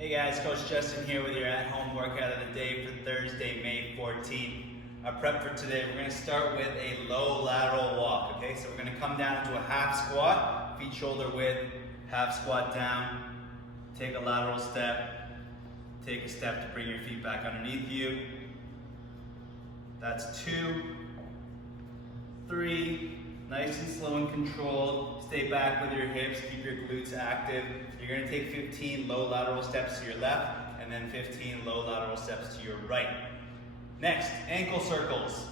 Hey guys, Coach Justin here with your at-home workout of the day for Thursday, May 14th. Our prep for today, we're going to start with a low lateral walk, okay? So we're going to come down into a half squat, feet shoulder width, half squat down, take a lateral step, take a step to bring your feet back underneath you. That's 2, 3, nice and slow and controlled. Stay back with your hips, keep your glutes active. You're going to take 15 low lateral steps to your left and then 15 low lateral steps to your right. Next, ankle circles.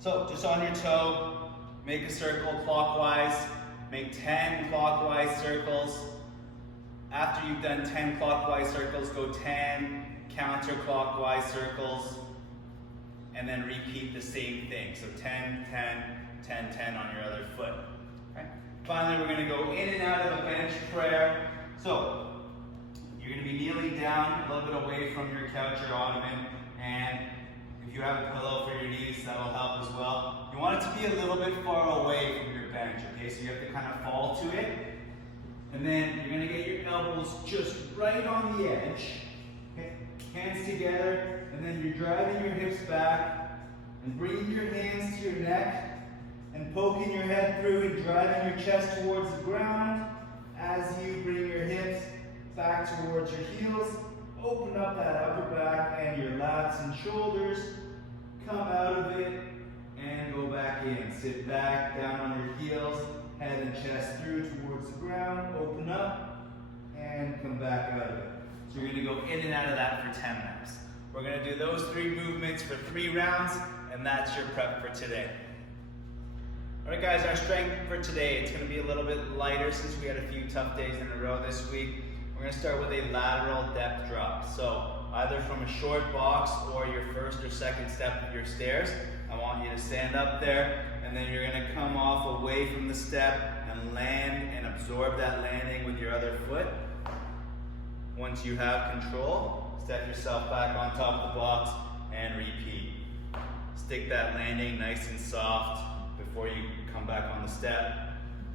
So just on your toe, make a circle clockwise, make 10 clockwise circles. After you've done 10 clockwise circles, go 10 counterclockwise circles and then repeat the same thing. So 10, 10, 10, 10 on your other foot. Okay? Finally, we're going to go in and out of a bench prayer. So you're going to be kneeling down a little bit away from your couch or ottoman, and if you have a pillow for your knees, that will help as well. You want it to be a little bit far away from your bench, okay? So you have to kind of fall to it. And then you're going to get your elbows just right on the edge. Okay? Hands together, and then you're driving your hips back and bringing your hands to your neck and poking your head through and driving your chest towards the ground. As you bring your hips back towards your heels, open up that upper back and your lats and shoulders. Come out of it and go back in. Sit back, down on your heels, head and chest through towards the ground. Open up and come back out of it. So you're going to go in and out of that for 10 reps. We're going to do those 3 movements for 3 rounds, and that's your prep for today. Alright guys, our strength for today, it's going to be a little bit lighter since we had a few tough days in a row this week. We're going to start with a lateral depth drop. So either from a short box or your first or second step of your stairs, I want you to stand up there, and then you're going to come off away from the step and land and absorb that landing with your other foot. Once you have control, step yourself back on top of the box and repeat. Stick that landing nice and soft before you come back on the step.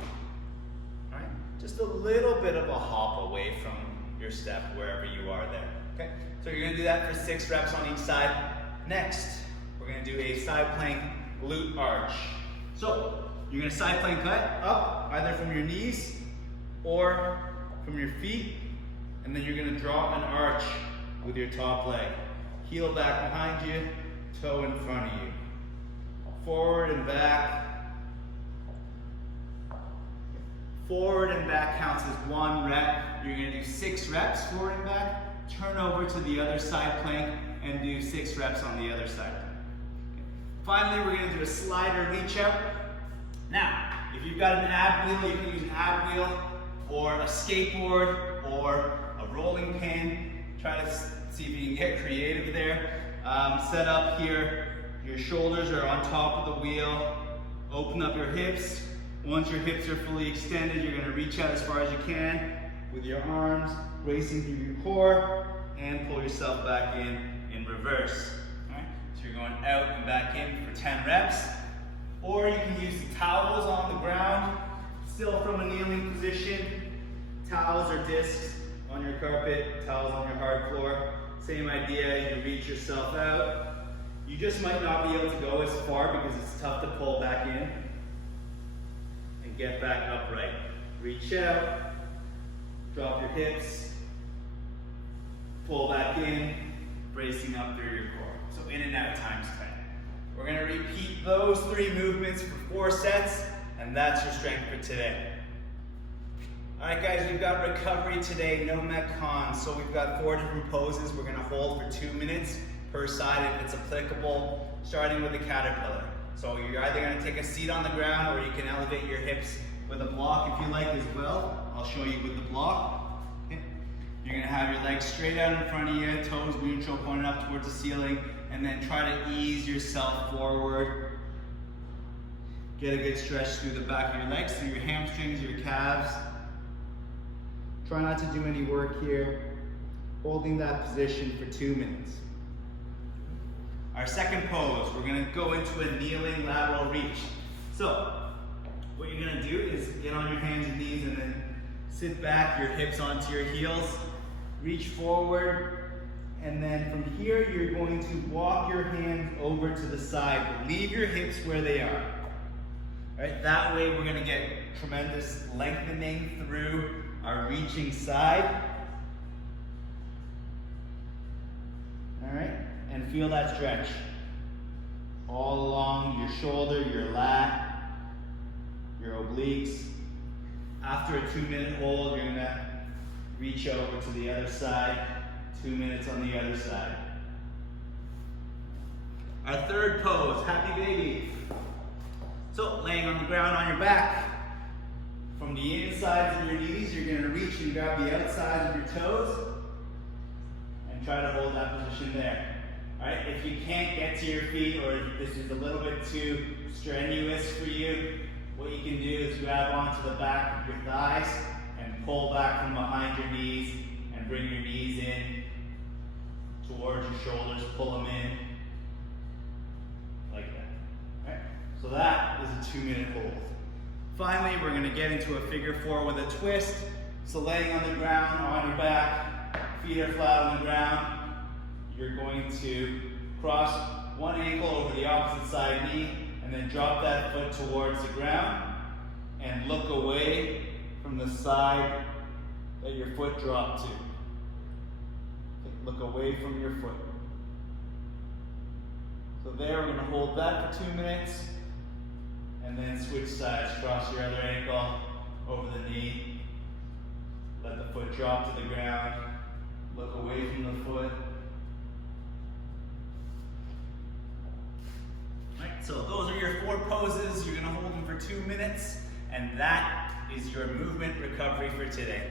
All right, just a little bit of a hop away from your step wherever you are there. Okay, so you're going to do that for 6 reps on each side. Next, we're going to do a side plank glute arch. So you're going to side plank cut up either from your knees or from your feet, and then you're going to draw an arch with your top leg. Heel back behind you, toe in front of you. Forward and back. Forward and back counts as 1 rep. You're going to do 6 reps forward and back. Turn over to the other side plank and do 6 reps on the other side. Finally, we're going to do a slider reach out. Now, if you've got an ab wheel, you can use an ab wheel or a skateboard or a rolling pin. Try to see if you can get creative there. Set up here. Your shoulders are on top of the wheel. Open up your hips. Once your hips are fully extended, you're going to reach out as far as you can with your arms racing through your core and pull yourself back in reverse. All right? So you're going out and back in for 10 reps. Or you can use the towels on the ground, still from a kneeling position. Towels or discs on your carpet, towels on your hard floor. Same idea, you reach yourself out. You just might not be able to go as far because it's tough to pull back in. And get back upright. Reach out, drop your hips, pull back in, bracing up through your core. So in and out times 10. We're going to repeat those 3 movements for 4 sets, and that's your strength for today. Alright guys, we've got recovery today, no Metcon. So we've got 4 different poses. We're going to hold for 2 minutes per side if it's applicable, starting with the caterpillar. So you're either going to take a seat on the ground or you can elevate your hips with a block if you like as well. I'll show you with the block. Okay. You're going to have your legs straight out in front of you, toes neutral, pointed up towards the ceiling, and then try to ease yourself forward. Get a good stretch through the back of your legs, through your hamstrings, your calves. Try not to do any work here. Holding that position for 2 minutes. Our second pose, we're going to go into a kneeling lateral reach. So, what you're going to do is get on your hands and knees and then sit back, your hips onto your heels, reach forward, and then from here you're going to walk your hands over to the side. Leave your hips where they are. All right, that way we're gonna get tremendous lengthening through our reaching side. All right, and feel that stretch all along your shoulder, your lat, your obliques. After a 2-minute hold, you're gonna reach over to the other side, 2 minutes on the other side. Our third pose, happy baby. So laying on the ground on your back, from the insides of your knees, you're gonna reach and grab the outsides of your toes and try to hold that position there. All right, if you can't get to your feet or if this is a little bit too strenuous for you, what you can do is grab onto the back of your thighs and pull back from behind your knees and bring your knees in towards your shoulders, pull them in like that. All right, so that is a 2-minute hold. Finally, we're going to get into a figure 4 with a twist. So laying on the ground, on your back, feet are flat on the ground. You're going to cross one ankle over the opposite side knee and then drop that foot towards the ground and look away from the side that your foot dropped to. Look away from your foot. So there, we're going to hold that for 2 minutes and then switch sides. Cross your other ankle over the knee. Let the foot drop to the ground. Look away from the foot. Alright, so those are your 4 poses. You're going to hold them for 2 minutes, and that is your movement recovery for today.